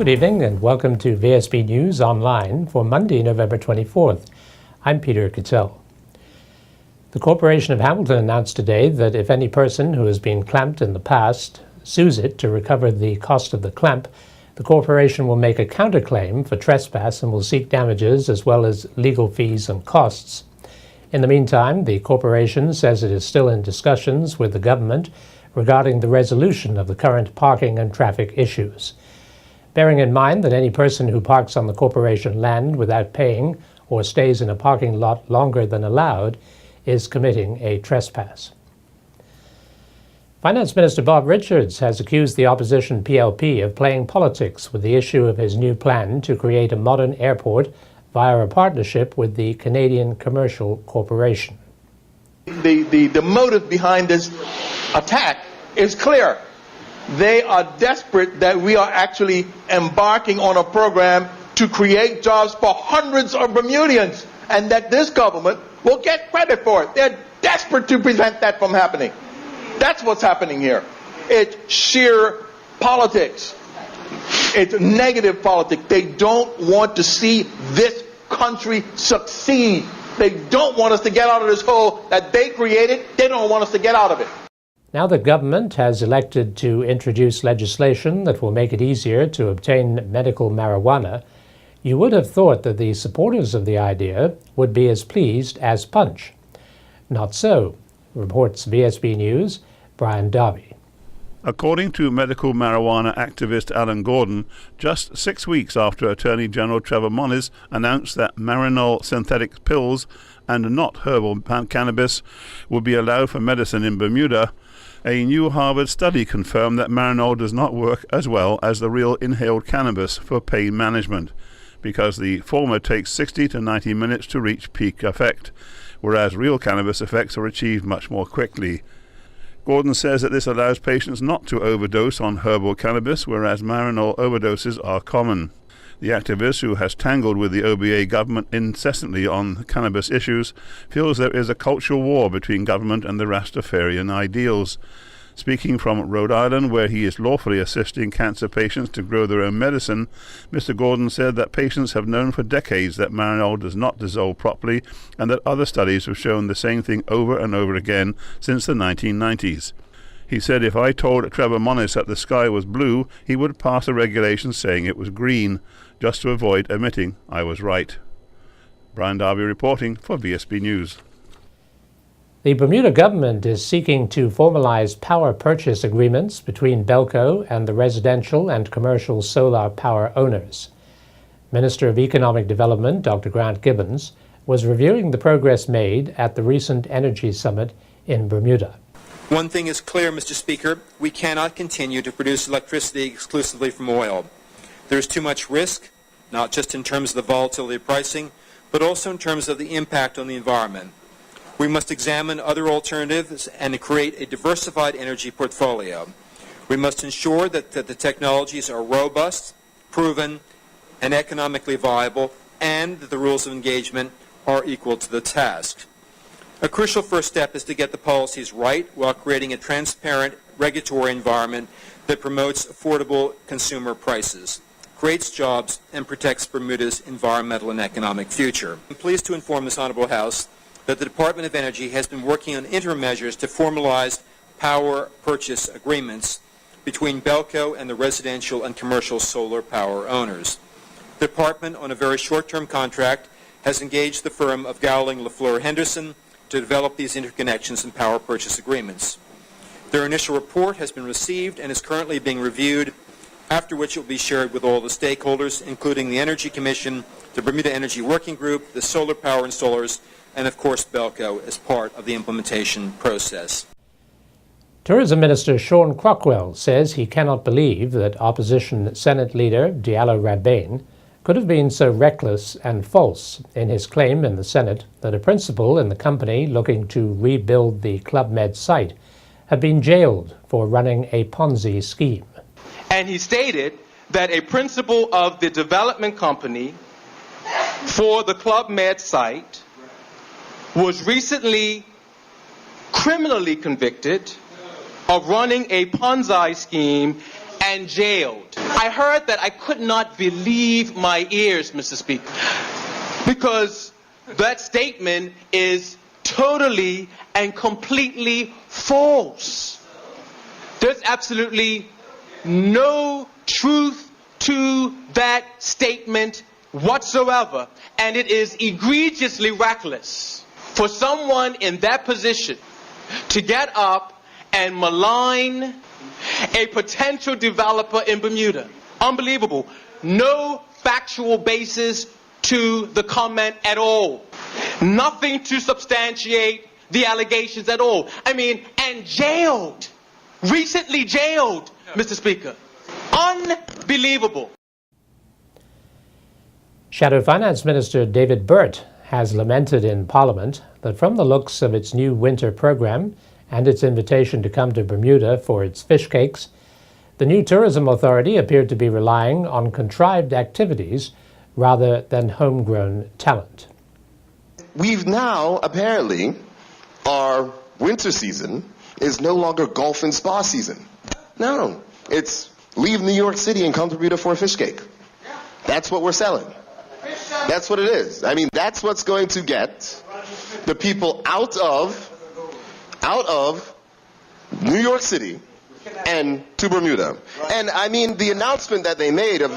Good evening and welcome to VSB News Online for Monday, November 24th. I'm Peter Cattell. The Corporation of Hamilton announced today that if any person who has been clamped in the past sues it to recover the cost of the clamp, the corporation will make a counterclaim for trespass and will seek damages as well as legal fees and costs. In the meantime, the corporation says it is still in discussions with the government regarding the resolution of the current parking and traffic issues. Bearing in mind that any person who parks on the corporation land without paying or stays in a parking lot longer than allowed is committing a trespass. Finance Minister Bob Richards has accused the opposition PLP of playing politics with the issue of his new plan to create a modern airport via a partnership with the Canadian Commercial Corporation. The motive behind this attack is clear. They are desperate that we are actually embarking on a program to create jobs for hundreds of Bermudians and that this government will get credit for it. They're desperate to prevent that from happening. That's what's happening here. It's sheer politics. It's negative politics. They don't want to see this country succeed. They don't want us to get out of this hole that they created. They don't want us to get out of it. Now the government has elected to introduce legislation that will make it easier to obtain medical marijuana, you would have thought that the supporters of the idea would be as pleased as Punch. Not so, reports VSB News' Brian Darby. According to medical marijuana activist Alan Gordon, just 6 weeks after Attorney General Trevor Moniz announced that Marinol synthetic pills and not herbal cannabis would be allowed for medicine in Bermuda, a new Harvard study confirmed that Marinol does not work as well as the real inhaled cannabis for pain management, because the former takes 60 to 90 minutes to reach peak effect, whereas real cannabis effects are achieved much more quickly. Gordon says that this allows patients not to overdose on herbal cannabis, whereas Marinol overdoses are common. The activist, who has tangled with the OBA government incessantly on cannabis issues, feels there is a cultural war between government and the Rastafarian ideals. Speaking from Rhode Island, where he is lawfully assisting cancer patients to grow their own medicine, Mr. Gordon said that patients have known for decades that Marinol does not dissolve properly and that other studies have shown the same thing over and over again since the 1990s. He said if I told Trevor Moniz that the sky was blue, he would pass a regulation saying it was green, just to avoid admitting I was right. Brian Darby reporting for VSB News. The Bermuda government is seeking to formalize power purchase agreements between BELCO and the residential and commercial solar power owners. Minister of Economic Development, Dr. Grant Gibbons, was reviewing the progress made at the recent Energy Summit in Bermuda. One thing is clear, Mr. Speaker, we cannot continue to produce electricity exclusively from oil. There is too much risk, not just in terms of the volatility of pricing, but also in terms of the impact on the environment. We must examine other alternatives and create a diversified energy portfolio. We must ensure that the technologies are robust, proven, and economically viable, and that the rules of engagement are equal to the task. A crucial first step is to get the policies right while creating a transparent regulatory environment that promotes affordable consumer prices, creates jobs, and protects Bermuda's environmental and economic future. I'm pleased to inform this Honorable House that the Department of Energy has been working on interim measures to formalize power purchase agreements between BELCO and the residential and commercial solar power owners. The Department, on a very short-term contract, has engaged the firm of Gowling, LaFleur, Henderson to develop these interconnections and power purchase agreements. Their initial report has been received and is currently being reviewed, after which it will be shared with all the stakeholders, including the Energy Commission, the Bermuda Energy Working Group, the solar power installers, and of course BELCO as part of the implementation process. Tourism Minister Sean Crockwell says he cannot believe that opposition Senate leader Diallo Rabane could have been so reckless and false in his claim in the Senate that a principal in the company looking to rebuild the Club Med site had been jailed for running a Ponzi scheme. And he stated that a principal of the development company for the Club Med site was recently criminally convicted of running a Ponzi scheme and jailed. I heard that. I could not believe my ears, Mr. Speaker, because that statement is totally and completely false. There's absolutely no truth to that statement whatsoever, and it is egregiously reckless for someone in that position to get up and malign a potential developer in Bermuda. Unbelievable. No factual basis to the comment at all. Nothing to substantiate the allegations at all. I mean, and jailed. Recently jailed, Mr. Speaker. Unbelievable. Shadow Finance Minister David Burt has lamented in Parliament that from the looks of its new winter program and its invitation to come to Bermuda for its fish cakes, the new tourism authority appeared to be relying on contrived activities rather than homegrown talent. We've now, apparently, our winter season is no longer golf and spa season. No, it's leave New York City and come to Bermuda for a fish cake. That's what we're selling. That's what it is. I mean, that's what's going to get the people out of New York City and to Bermuda. And I mean, the announcement that they made of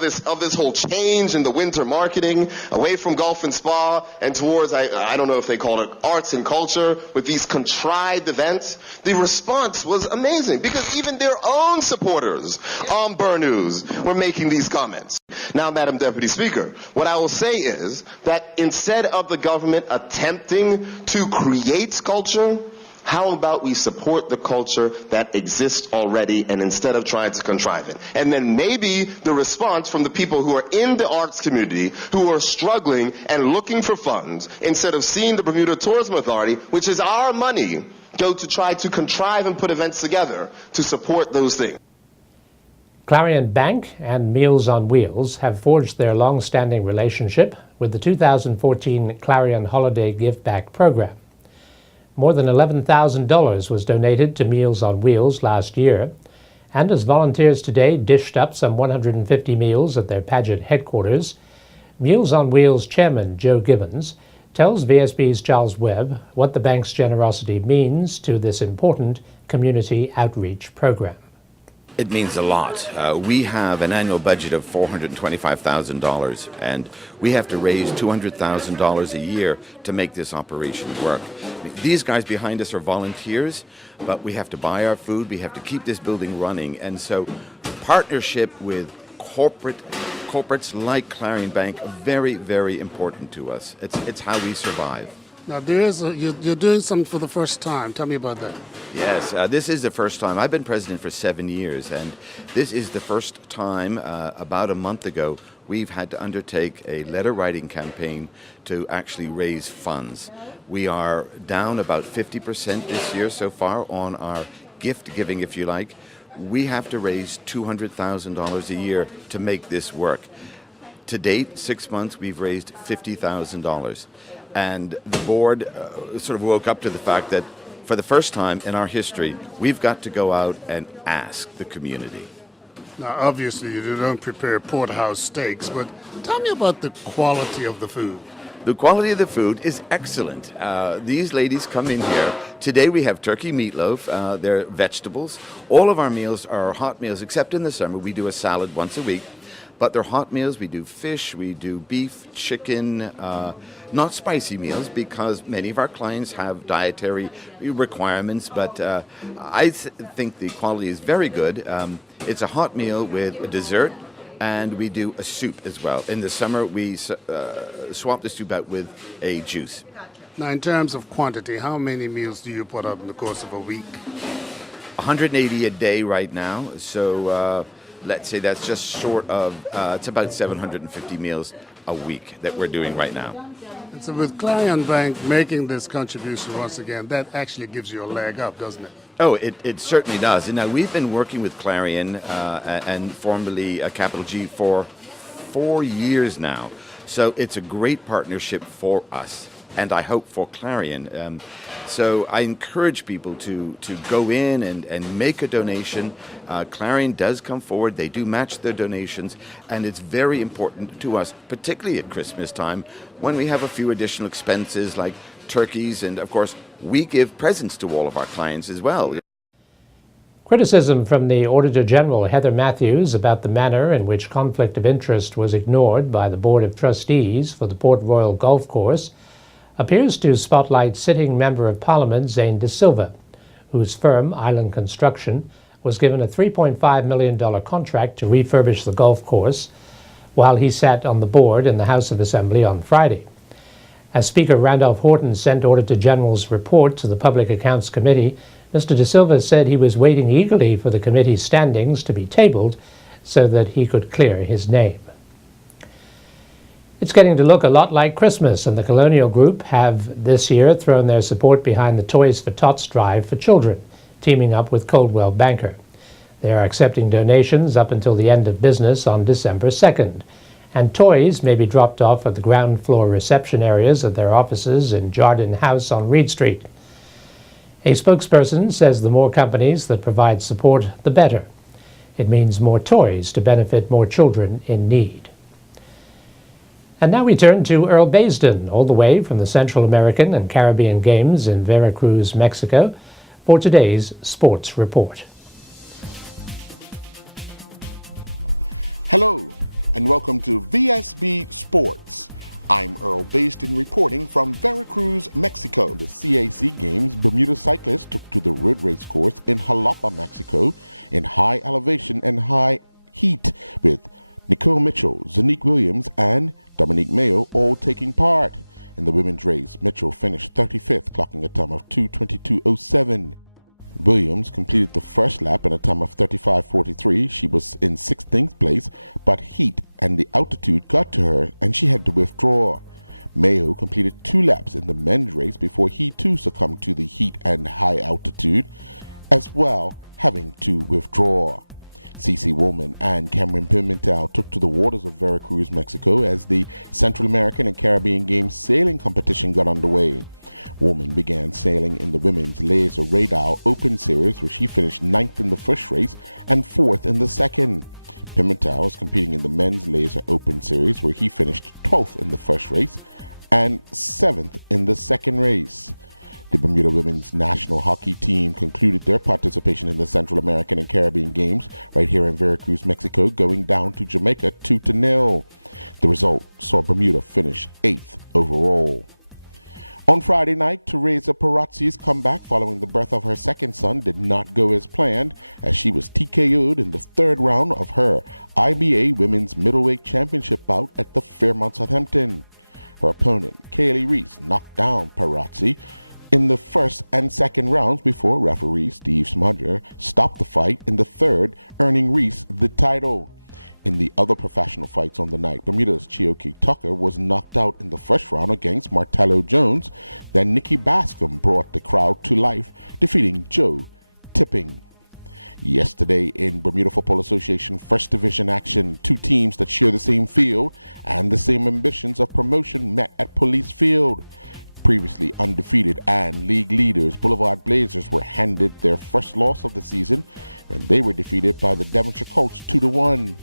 this whole change in the winter marketing away from golf and spa and towards, I don't know if they call it arts and culture, with these contrived events, the response was amazing because even their own supporters on Burn News were making these comments. Now, Madam Deputy Speaker, what I will say is that instead of the government attempting to create culture, how about we support the culture that exists already and instead of trying to contrive it? And then maybe the response from the people who are in the arts community who are struggling and looking for funds, instead of seeing the Bermuda Tourism Authority, which is our money, go to try to contrive and put events together to support those things. Clarion Bank and Meals on Wheels have forged their long-standing relationship with the 2014 Clarion Holiday Give Back program. More than $11,000 was donated to Meals on Wheels last year, and as volunteers today dished up some 150 meals at their Paget headquarters, Meals on Wheels chairman Joe Gibbons tells VSB's Charles Webb what the bank's generosity means to this important community outreach program. It means a lot. We have an annual budget of $425,000, and we have to raise $200,000 a year to make this operation work. These guys behind us are volunteers, but we have to buy our food, we have to keep this building running, and so partnership with corporates like Clarion Bank are very, very important to us. It's how we survive. Now, you're doing something for the first time. Tell me about that. Yes, this is the first time. I've been president for 7 years, and this is the first time, about a month ago, we've had to undertake a letter writing campaign to actually raise funds. We are down about 50% this year so far on our gift giving, if you like. We have to raise $200,000 a year to make this work. To date, 6 months, we've raised $50,000. And the board sort of woke up to the fact that for the first time in our history, we've got to go out and ask the community. Now, obviously, you don't prepare porterhouse steaks, but tell me about the quality of the food. The quality of the food is excellent. These ladies come in here. Today we have turkey meatloaf, they're vegetables. All of our meals are hot meals, except in the summer. We do a salad once a week. But they're hot meals. We do fish, we do beef, chicken, not spicy meals because many of our clients have dietary requirements. But I think the quality is very good. It's a hot meal with a dessert, and we do a soup as well. In the summer, we swap the soup out with a juice. Now, in terms of quantity, how many meals do you put out in the course of a week? 180 a day right now. So let's say that's just short of, it's about 750 meals a week that we're doing right now. And so with Clarion Bank making this contribution once again, that actually gives you a leg up, doesn't it? Oh, it certainly does. And now we've been working with Clarion and formerly Capital G for 4 years now. So it's a great partnership for us. and I hope for Clarion. So I encourage people to go in and make a donation. Clarion does come forward. They do match their donations, and it's very important to us, particularly at Christmas time, when we have a few additional expenses like turkeys, and of course we give presents to all of our clients as well. Criticism from the Auditor General, Heather Matthews, about the manner in which conflict of interest was ignored by the Board of Trustees for the Port Royal Golf Course appears to spotlight sitting Member of Parliament Zane De Silva, whose firm, Island Construction, was given a $3.5 million contract to refurbish the golf course while he sat on the board in the House of Assembly on Friday. As Speaker Randolph Horton sent Auditor General's report to the Public Accounts Committee, Mr. De Silva said he was waiting eagerly for the committee's standings to be tabled so that he could clear his name. It's getting to look a lot like Christmas, and the Colonial Group have this year thrown their support behind the Toys for Tots drive for children, teaming up with Coldwell Banker. They are accepting donations up until the end of business on December 2nd, and toys may be dropped off at the ground floor reception areas of their offices in Jardine House on Reed Street. A spokesperson says the more companies that provide support, the better. It means more toys to benefit more children in need. And now we turn to Earl Baisden, all the way from the Central American and Caribbean Games in Veracruz, Mexico, for today's Sports Report. Hello, and welcome to VSB Sports. I'm Earl Baisden reporting from Veracruz, Mexico. The CAC Games, Bermuda cyclists took to the road race course in Jalapa, Mexico, in high elevation and high heat, with Nicole Mitchell, Zanique Williams, and Dominique Mayo all taking part. In the women's race, Mitchell finished 35th, clocking a time of 2:22.07. Williams completed the first lap in a time of 35:43. She was in 16th place, but heat and the altitude got to her and she had to withdraw. Mayo completed 2 laps in the men's race before he too succumbed to the heat and high altitude, as well having to withdraw. Cece Woolman and Cameron Pimentel took to the waters of Veracruz, Mexico, as the Central American and Caribbean Games sailing competition got underway. Woolman began sailing in the women's Laser Radar Open Series, where she finished 9th in the first race and 4th in the second. Pimentel is competing in the men's Laser Open Series, where he finished 12th in the first race and 7th in the second race. The Bermuda women's national hockey team concluded their participation in the Central American and Caribbean Games right here in Veracruz, Mexico, going down to Jamaica 2-0. The result saw Bermuda finish 8th overall. On Friday night, Teresa Perazzi's comeback following the birth of her second son did not go as planned, as she was TKO'd in the 3rd round of her IBA Women's Middleweight Championship bout at the Fairmont Southampton. Her opponent, Kaylee Reese, knocked down Perazzi in the 1st and 2nd rounds before referee Steve Smudger stopped the fight in the 3rd, earning Reese the title. In the other professional fights on the night, Bermuda's Chioke Tucker was knocked out in the 1st round against Martello Jones. Then Nikki Bascom brought the crowd to life, defeating Joe Tipping. Yesterday in Bermuda Football Association First Division action, 2 teams that share the same field and the same ambitions of promotion met at Police Field. Previously undefeated and league leaders Boulevard Blazers were handed their first loss of the season when they were defeated by the Devonshire Colts 2-1.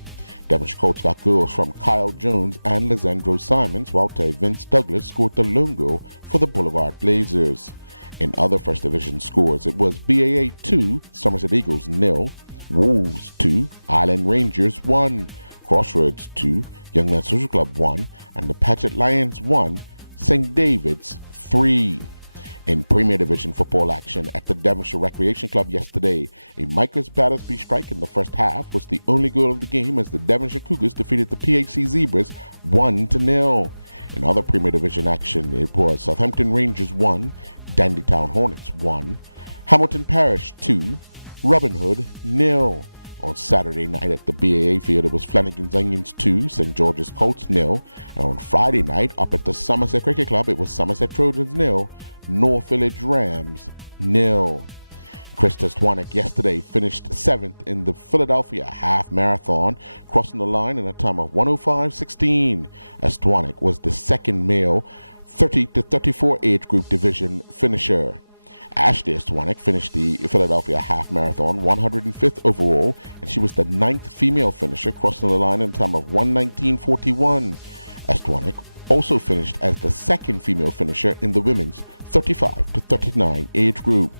Devonshire Colts got goals from Kyle Jones and Lisandro Simons, while Vince Douglas scored the lone goal for the Boulevard Blazers. In other First Division scores, it was BAA 2, Somerset Eagles 0, Wolves 2, Island Rangers 1, Crossroads 2, Young Men's Social Club 1, and the Paget Lions 1, St. David's 3. In Premier Division football action at the Devonshire Recreation Club yesterday, a Micah's Battersby strike in the first half was the only goal of the game as the Devonshire Cougars defeated the PHC Zebras 1-0. In other Premier Division action, it was Southampton Rangers 1, Dandytown Hornets 1, Hamilton Parish 2, Robin Hood 0. On Saturday night at the BAA Field, it was Flanagan's Onions 2, St. George's Colts 0. And on Friday night, up at the Somerset Cricket Club, it was Somerset Trojans 0, North Village Rams 0. Krista Stwanek yesterday finished 7th in the Philadelphia Half Marathon, crossing the line in a time of 1:05.16. Stwanek was the second male 30-34 age group division finisher. Ashley Estwanek finished the Philadelphia half marathon 105th overall, and she was the 9th female finisher, crossing the line in a time of 1:19:41. Estwanek also finished as the 2nd female finisher in the women's 35-39 age group.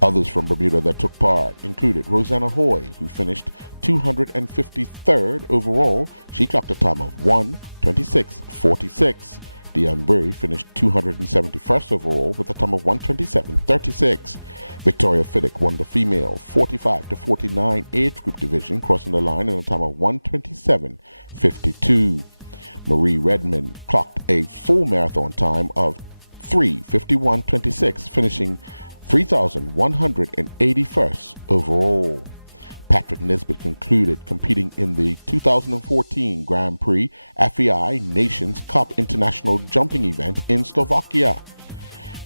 Others from Bermuda that took part included Rosanna Hoy, who finished 253rd overall. She clocked a time of 1:26:46. Dion Burry finished 271st overall with a time of 1:27:36. Victoria Fiddick won the female 45-49 age group division, crossing the line in a time of 1:27:52. Marie Redmond clocked a full marathon time of 3:51:26, finishing 3,181st overall. Patrick Nisbet concluded competing in the 2014 Grand Prix FEI Nations Cup International Jumping event in Slovakia.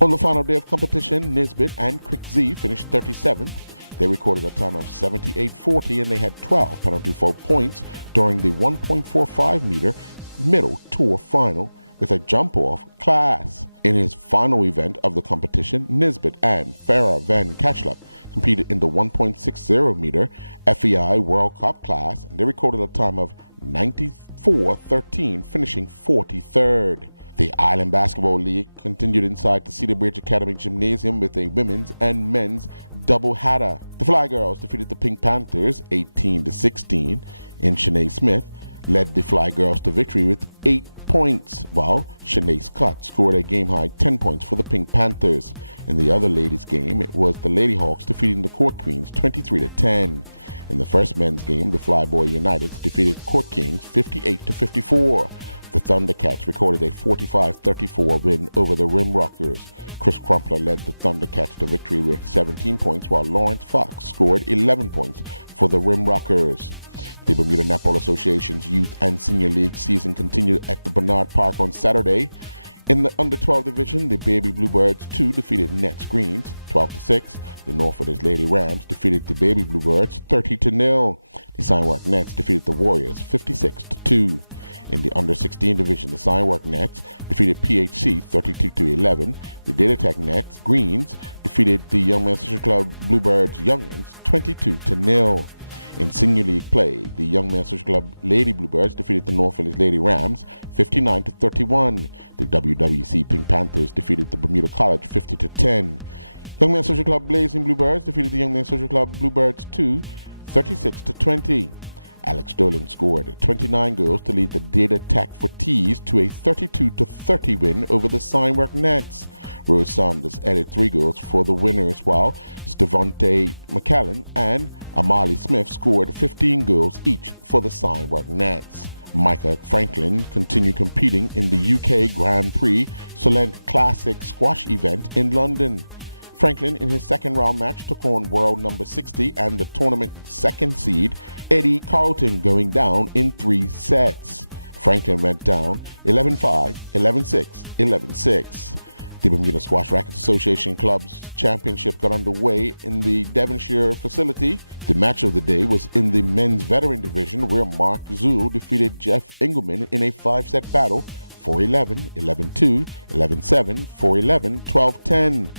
On the final day of competition, Nisbet and Quick Z finished 37th. They recorded a time of 78:40 and they had 12 penalty fault points during the 1.45 meter middle tour final with a jump-off class. In his final event of the competition, Nisbet and Farah Van Kashlap competed in the 1.60 meter FEI World Cup class, and they recorded a time of 94:13, finishing 43rd. The Island Basketball League continued inside the Cedar Bridge Academy Gymnasium with a women's and men's doubleheader. The Fly Girls defeated the Pink Panthers 18-16, and Shanae Smith led the Fly Girls to victory with 8 points, while Shanae Scott scored a game-high 10 points for the Pink Panthers. In the other ladies' game, it was the Lady Hawks defeating the Court Queens 23-10. In the first men's game, the Flyboy United defeated Court Kings 58-54. The Thundercats recorded a 45-34 win over the Rim Rockers. Chris Crumpler led the Thundercats to victory with 17 points, while Lawrence Fox scored 11 points for the Rim Rockers. The Bermuda Netball Association's Youth and Senior League season continued at the Bernard Park on Saturday. In the under-12 division, the Baby Bluebirds 2 defeated Nets Greens 12-6. The Norfolk Lady Rams defeated the Baby Bluebirds 30-0. The Signwork Nets defeated the Warriors 56-2. In the under-16 division, the Signwork Nets defeated PHC 32-11. The Data Tech Nets Greens defeated the Young Men's Social Club Bluebirds Youngins 22-0. In Senior League play, the Young Men's Social Club Lady Bluebirds defeated the North Phillies Lady Rams 59-31. The WWC Pink Panthers defeated the Bermuda College 50-10. Young Men's Social Club Blazing Bluebirds defeated the Young Men's Social Club Bluebirds 2 36-20. Alex Dolan scored 29 goals to lead the Data Tech for Tees to a 32-30 win over the Signwork Nets. Rose Saunders added 3 goals for the winners, while Stevonte McCallan and Amali Smith scored 15 goals each for the Signwork Nets. Micah Franklin continued competing in the UK Grand Prix Solent Classic squash event in London. Franklin, in his second round match, took on world number 60 and the tournament second seed, Eddie Carlton, going down in 3 sets. Franklin went down 11-5, 11-6, 11-6. The Bermuda Squash Rackets Association Club's championship got underway in the Devonshire facility. The match of the day was in the men's veteran division, where Mark Zool defeated Jeff Engelman in a 5-set battle 4-11, 11-2, 11-7, 4-11, 12-10.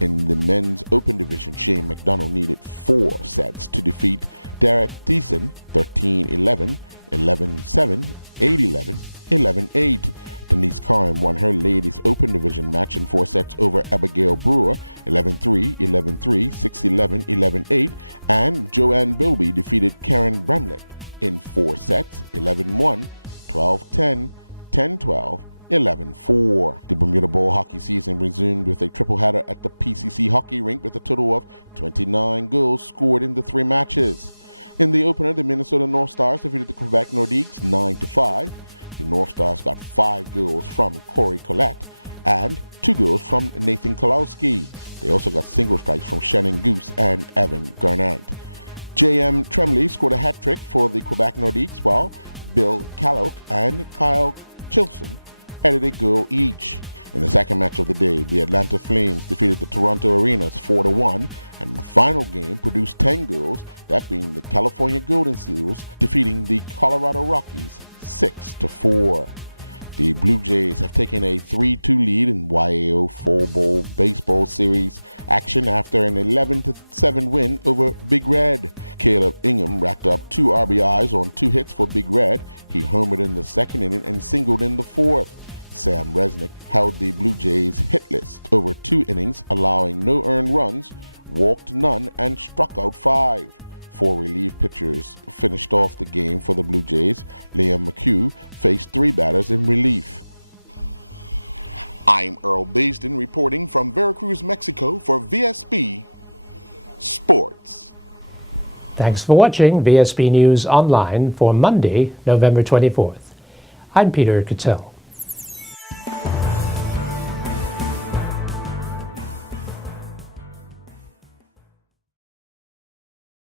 In the men's open division, Shane McDonough needed 4 sets to defeat Derek Thiessen 13-11, 11-7, 8-11, 11-8. Denise Kime won her ladies open division match in 4 sets over Abigail Brewer 11-3, 11-3, 6-11, 11-8, and Joanne Bilby defeated Karen Bramlett in 4 sets 11-1, 12-10, 10-12, 11-4. The Bermuda Bowl hockey season resumed with a triple header at the PCC hockey rink with a total of 29 goals scored in the 3 matches. In the opener, the Minnesota North Stars defeated the Quebec Nordiques 9-5. The North Stars got 5 goals from Corey Collette and 2 goals from Nathan Kalowski. They also got single strikes from Shannon Goose and Evan Garnett. J.M. Tremley scored a hat trick for the Quebec Nordiques, while Bill Calloch and Kyle Chilson added a goal each. In the second match of the day, the Atlanta Flames defeated the Toronto Arenas 4-1, and the final game produced 10 goals, that being the California Golden Seals defeating the Colorado Rockies 6-4. The Blue Jays have taken a 3-2 lead in YAO Fall Bowl Baseball Series action after an 11-7 win over Big Red. Caleb Ingham racked up 2 RBIs on 2 hits for Big Red. He homered in the second inning and singled in the fourth. Sam Resnick held the Blue Jays hitless over 2 innings, allowing no earned runs, walked none, and struck out 5. 4 relief pitchers finished off the game for the Blue Jays. Liam McHugh faced 3 batters in relief. I'm Earl Basden reporting from Veracruz, Mexico for VSB Sports. Thanks for watching VSB News Online for Monday, November 24th. I'm Peter Cattell.